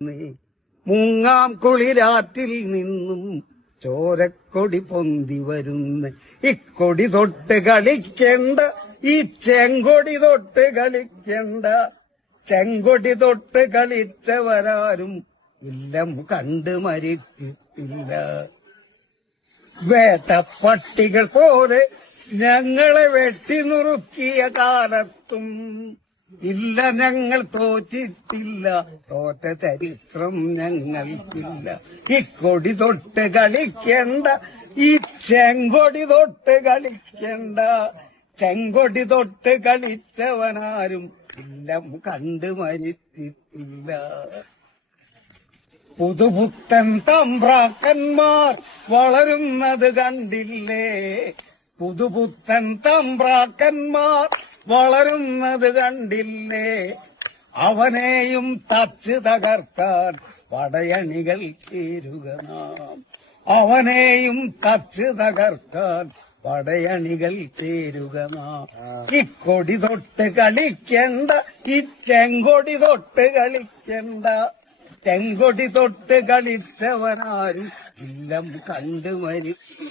മുങ്ങാം കുളിരാറ്റിൽ നിന്നും ചോരക്കൊടി പൊന്തി വരുന്ന ഇക്കൊടി തൊട്ട് കളിക്കണ്ട, ഈ ചെങ്കൊടി തൊട്ട് കളിക്കണ്ട. ചെങ്കൊടി തൊട്ട് കളിച്ചവരാരും ഇല്ലം കണ്ട് മരിച്ചിട്ടില്ല. വേട്ടപ്പട്ടികൾ പോലെ ഞങ്ങളെ വെട്ടി നുറുക്കിയ കാലത്തും ഇല്ല ഞങ്ങൾ തോറ്റിട്ടില്ല, തോറ്റ ചരിത്രം ഞങ്ങൾക്കില്ല. ഇക്കൊടി തൊട്ട് കളിക്കണ്ട, ഈ ചെങ്കൊടി തൊട്ട് കളിക്കണ്ട. ചെങ്കൊടി തൊട്ട് കളിച്ചവനാരും ഇല്ലം കണ്ട് മരിച്ചിട്ടില്ല. പുതുപുത്തൻ തമ്പ്രാക്കന്മാർ വളരുന്നത് കണ്ടില്ലേ, പുതുപുത്തൻ തമ്പ്രാക്കന്മാർ വളരുന്നത് കണ്ടില്ലേ. അവനെയും തച്ച് തകർക്കാൻ പടയണികൾ ചേരുക നാം, അവനെയും തച്ച് തകർക്കാൻ പടയണികൾ ചേരുക നാം. ഇക്കൊടി തൊട്ട് കളിക്കണ്ട, ഈ ചെങ്കൊടി തൊട്ട് കളിക്കണ്ട. ചെങ്കൊടി തൊട്ട് കളിച്ചവനാരും ഇല്ലം കണ്ടു മരിക്കും.